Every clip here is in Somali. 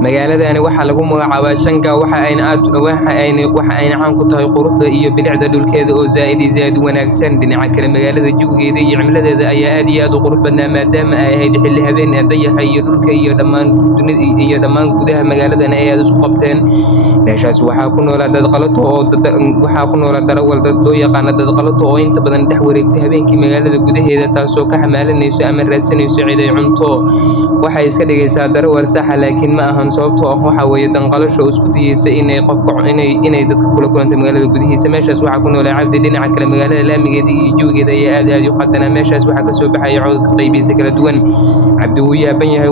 magaaladani waxaa lagu magacaabaa Shanka waxa ayna caan ku tahay quruxda iyo bilicda dhulkeeda oo zaid u wanaagsan. Dhinaca kale magaalada jawigeeda iyo cimiladeeda ayaa aad iyo aad u qurux badnaa maadaama ay ahayd xilli habeen dayaxa iyo dhulka iyo dhammaan gudaha magaaladan ay aad isku qabteen. meeshaas waxaa ku noolaa dad qalato oo waxaa ku noolaa darawal dad loo yaqaan dad qalato oo inta badan dhex wareegtay habeenkii magaalada gudaheeda taasoo ka xamaalanayso ama raadsanayso cid ay cunto. waxay iska dhigaysaa darawal sax ah laakiin ma ahan sababtoo ah waxa weeye danqalasho isku dayaysa inay dadka kula kulantay magaalada gudihiisa. meeshaas waxaa ku noolaa Cabdi. dhinaca kale magaalada laamigeeda iyo jawigeeda ayaa aad u qadanaa. meeshaas waxaa kasoo baxaya codadka qaybihiisa kala duwan. Cabdi wuu yaaban yahay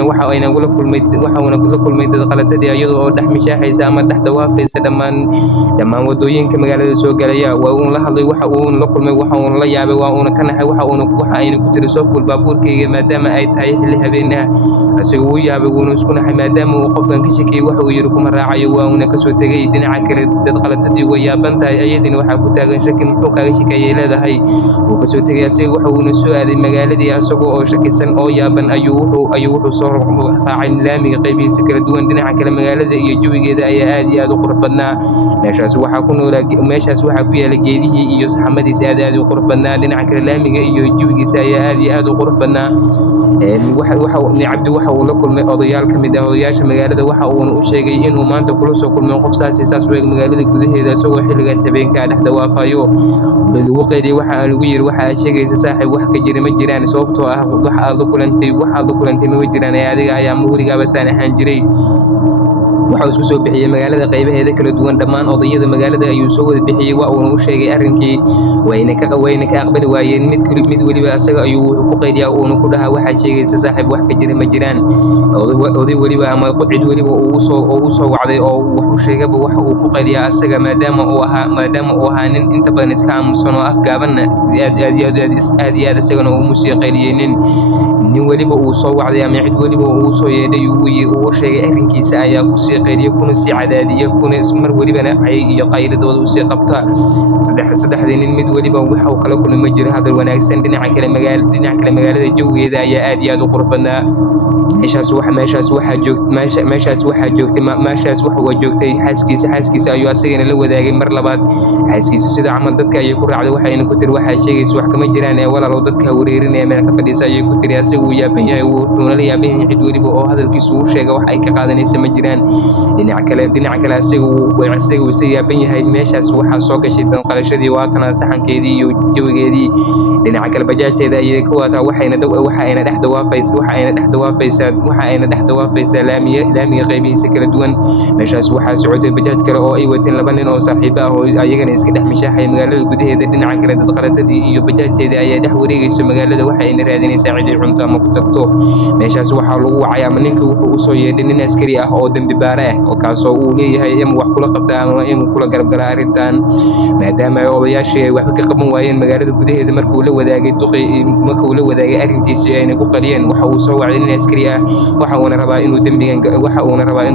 waxa ayna la kulmay dad qalatadii iyadoo oo dhex mishaaxaysa ama dhex dawaafaysa dhammaan wadooyinka magaalada soo galaya. waa uun la hadlay waxa uu la kulmay waxa uu la yaabay waa uuna ka naxay waxa ayna ku tiri soo fuul baabuurkayga maadaama ay tahay xilli habeen ah. asiga wuu yaabay wuuna isku naxay maadaama uu qofkan ka shakiyay waxa uu yiri kuma raacayo waa uuna kasoo tegay. dhinaca kale dad qalatadii way yaaban tahay ayadina waxaa ku taagan shaki muxuu kaaga shakiyay leedahay. wuu kasoo tegay asiga waxa uuna soo aaday magaaladii asagoo oo shakisan oo yaaban wuxuu soo raacay laamiga qaybihiisa kala duwan. dhinaca kale magaalada iyo jawigeeda ayaa aad iyo aad u qurux badnaa. meeshaas waxaa ku yaala geedihii iyo saxamadiisa aad u qurux badnaa. dhinaca kale laamiga iyo jawigiisa ayaa aad iyo aad u qurux badnaa. Cabdi waxa uu la kulmay odayaal ka mid ah odayaasha magaalada waxa uuna u sheegay inuu maanta kula soo kulmay qof saas weeg magaalada gudaheeda isagoo xilligaas habeenka dhex dawaafayo. lagu qeydiyay waxa lagu yiri waxa ay sheegaysa saaxiib wax ka jira ma jiraan sababtoo ah wax aad la kulantay ma jiraan adiga ayaa weligaaba saan ahaan jiray. waxaa isku soo bixiyay magaalada qaybaheeda kala duwan. dhammaan odayada magaalada ayuu soo wada bixiyay waa uuna u sheegay arrinkii wayna ka aqbali waayeen. mid weliba asaga ayuu wuxuu ku qaydiyaa uuna ku dhahaa waxaa sheegaysa saaxiib wax ka jira ma jiraan. oday weliba ama cid weliba uu soo wacday oo wax u sheegaba waxa uu ku qaydiyaa asaga maadaama uu ahaa nin inta badan iska aamusan oo afgaabanna aad iyo aad isagana uu musii qayliyeynin. nin weliba uu soo wacday ama cid weliba uu soo yeedhay uu sheegay arrinkiisa ayaa ku sii qayliya kuna sii cadaadiya kuna mar welibana cay iyo qayladooda usii qabta. saddexdii nin mid weliba waxa uu kala kulmay ma jiro hadal wanaagsan. dhinaca kale magaalada jawigeeda ayaa aad iyo aad u qurux badnaa. meeshaas waxaa joogtay xaaskiisa ayuu asagana la wadaagay mar labaad. xaaskiisa sida camal dadka ayay ku raacday waxayna ku tiri waxaa sheegaysa wax kama jiraan walaalow dadka wareerinaya meel ka fadhiisa ayay ku tiri. asaga wuu yaaban yahay wuxuuna la yaaban yahay cid weliba oo hadalkiisa uu sheega wax ay ka qaadanaysa ma jiraan. dhinaca kale asaga wuu isa yaaban yahay. meeshaas waxaa soo gashay danqalashadii waatana saxankeedii iyo jawigeedii. dhinaca kale bajaajteeda ayay ka wataa waxa ayna dhex dawaafaysaa laamiga qaybihiisa kala duwan. meeshaas waxaa socotay bajaaj kale oo ay wateen laba nin oo saaxiibo ah oo ayagana iska dhex mishaaxaya magaalada gudaheeda. dhinaca kale dad qalatadii iyo bajaajteeda ayaa dhex wareegayso magaalada waxa ayna raadinaysaa cid ay cunto ama ku tagto. meeshaas waxaa lagu wacay ama ninka wuxuu usoo yeedhay nin askari ah oo dambi baare ah kaasoo uu leeyahay inuu wax kula qabta ama inuu kula garabgala arrintan maadaama ay odayaashii ay waxba ka qaban waayeen magaalada gudaheeda. markuu la wadaagay arrintiisii ayna ku qaliyeen waxa uu soo wacday nin askari ah waxa uuna rabaa inuu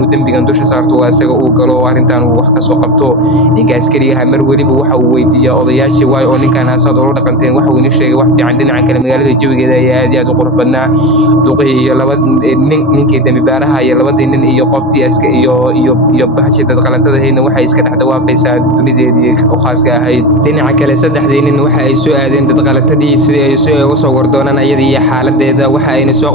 dembigan dusha saarto oo asaga uu galo oo arrintan uu wax ka soo qabto. ninka askariga ah mar weliba waxa uu weydiiyaa odayaashii waay oo ninkan haasaad ula dhaqanteen waxa uu ina sheegay wax fiican. dhinaca kale magaalada jawigeeda ayaa aad iyo aad u qurux badnaa. duqii iyo ninkii dambi baaraha iyo labadii nin iyo qoftii iyo bahashii dad qalatadahayna waxay iska dhex dawaafaysaa dunideedii u khaaska ahayd. dhinaca kale saddexdii nin waxa ay soo aadeen dad qalatadii si ay uga soo wardoonaan ayadii iyo xaaladeeda. waxa ayna soo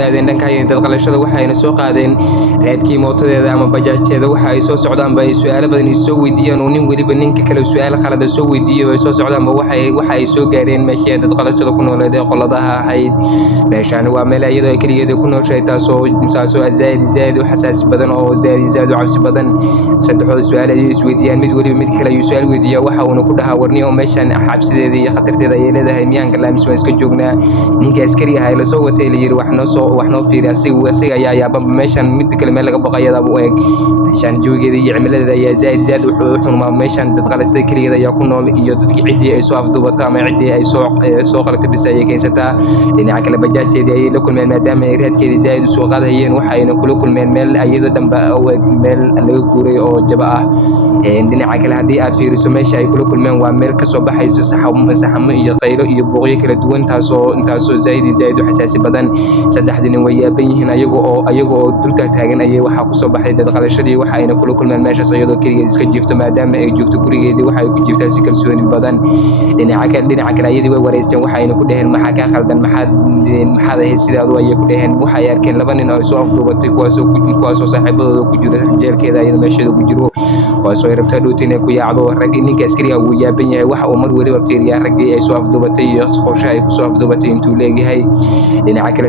aadeen dhankaayeen dad qalashada waxa ayna soo qaadeen raadkii mootadeeda ama bajaajteeda. waxa ay soo socdaanba ay su'aalo badan soo weydiiyaan oo nin weliba ninka kale su'aal qalad soo weydiiyo ay soo socdaanba waxa ay soo gaareen meeshii dad qalashada ku nooleed ee qoladaha ahayd. meeshaan waa meel iyadoo ay kaligeed ku nooshahay taasoo zaid u xasaasi badan oo zaid u cabsi badan. saddexdooda su'aal ay isweydiiyaan mid weliba mid kale ayuu su'aal weydiiyaa waxa uuna ku dhahaa warni oo meeshaan xabsideeda iyo khatarteeda ay leedahay miyaan galaamis waan iska joognaa. ninka askari ah la soo watay la yiri wax noo fiiri asiga ayaa yaaban meeshaan mid kale meel laga baqayada u eeg. meeshaan jawigeeda iyo cimiladeeda ayaa zaid u xunmaa. meeshaan dad qalasada kaligeed ayaa ku nool iyo dadkii cidii ay soo afduubata ama cidii ay soo qalatay bis ayay keensataa. dhinaca kale bajaajteedii ayay la kulmeen maadaama ay raadkeedii zaid u soo qaadayeen waxa ayna kula kulmeen meel iyadoo dhanba u eeg meel laga guuray oo jaba ah. dhinaca kale haddii aad fiiriso meesha ay kula kulmeen waa meel kasoo baxayso saxamo iyo qaylo iyo buuqyo kala duwan taasoo zaid u xasaasi badan. saddexdii nin way yaaban yihiin ayaga oo dulka taagan ayay waxa ku soo baxay dad qalashadii waxa ayna kula kulmeen meeshaas iyadoo kaliya iska jiifto maadaama ay joogto gurigeedii waxa ay ku jiiftaa si kalsooni badan dhinaca kale ayadii way wareysteen waxa ayna ku dhaheen maxaa ka khaldan maxaad ahayd sidaadu ayay ku dhaheen waxa ay arkeen laba nin oo soo afduubatay kuwaasoo saaxiibadooda ku jira jeelkeeda ayada meesheeda ku jiro kuwaasoo ay rabto dhowta inay ku yaacdo ninka askariga wuu yaaban yahay waxa uu mar waliba fiiriyaa raggii ay soo afduubatay iyo qorshaha ay ku soo afduubatay intuu leeyahay dhinaca kale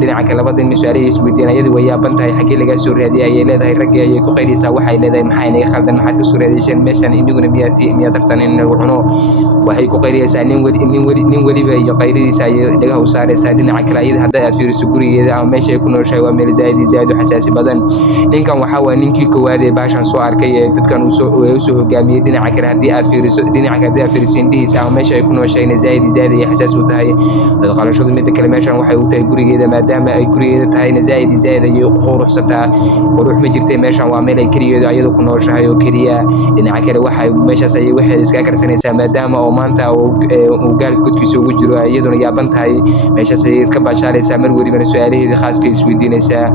dhinaca kale labada nin su'aalay isweydiin ayadii way yaaban tahay xagee laga soo raadiyay ayay leedahay raggii ayay ku qayraysaa waxay leedahay maxay naga khaldan maxaad ka soo raadiyeen meeshan inaguna miyaad rabtaan in lagu cuno waxay ku qayraysaa nin waliba iyo qayradiisa ayay dhagaha u saaraysaa dhinaca kale ayada hadda aad fiiriso gurigeeda ama meesha ay ku nooshahay waa meel zaid u xasaasi badan ninkan waxa waa ninkii koowaad ee baashan soo arkay ee dadkan u soo hogaamiyay dhinaca kale haddii aad fiiriso indhihiisa ama meesha ay ku nooshahayna zaid ay xasaas u tahay dad qalashadu midda kale meeshan waxay u tahay gurigeeda maadaama ay gurigeeda tahayna zaid ayay quruxsataa qurux ma jirtay meeshan waa meel ay keligeedu ayada ku nooshahay oo keliya dhinaca kale meeshaas ayay waxeeda iskaga karsanaysaa maadaama oo maanta uu gaalka godkiisa ugu jiro iyaduna yaaban tahay meeshaas ayay iska baashaalaysaa mar welibana su'aalaheedii khaaska isweydiinaysaa